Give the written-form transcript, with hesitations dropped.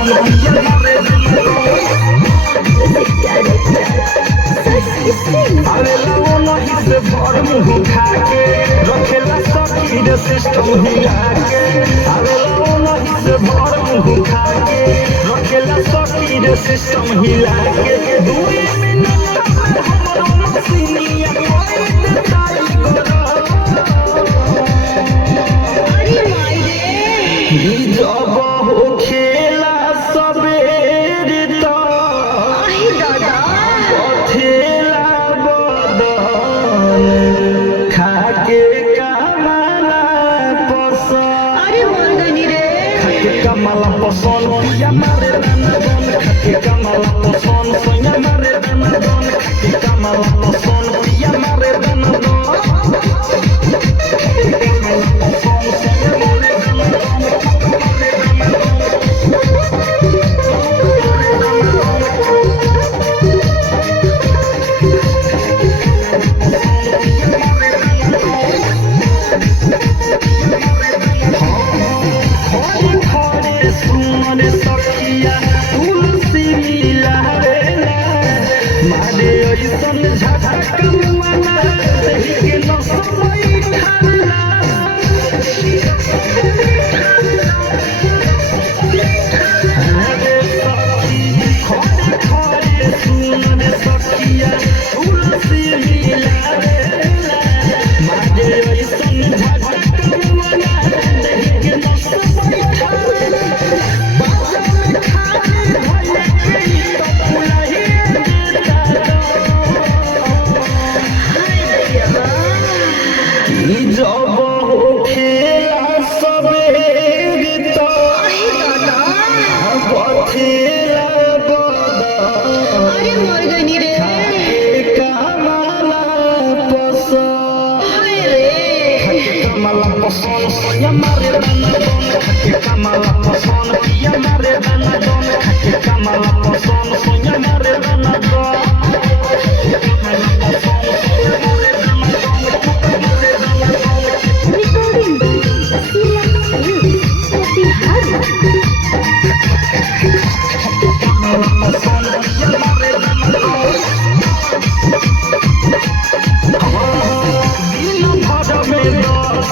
पसंद पिया मारे अरे लाओ नहीं से भर मुँह खाके रखेला सखी रे सिस्टम हिला के अरे लाओ नहीं से भर मुँह खाके रखेला सखी रे सिस्टम हिला के 2 मिनट में हमरो मसीनिया कोई देताई गोरा अरे माई रे जब हो खेला सबेरे तो आई दादा खेला बदन खाके कमला पसंद अरे मर्दानी रे खाके कमला पसंद पिया मारे दाना दन खाके कमला पसंद सोया मारे दाना दन खाके कमला पसंद पिया मारे दाना दन सुमन सखिया तुलसी मिला रेला मारे ऐसन झटक मना देहि के न समय ठाला अरे सखी खड़े खड़े सुमन सखिया तुलसी मिला रेला मारे ऐसन झटक मना देहि के न समय ठाला जब हो खेला सबेरे तो खेला बदन अरे मर्दानी रे कमला पसंद हाय रे कमला पसंद सोया मारे दाना दन खाके कमला पसंद पिया मारे दाना दन खाके कमला पसंद सोया मारे दाना दन दिन भर में 10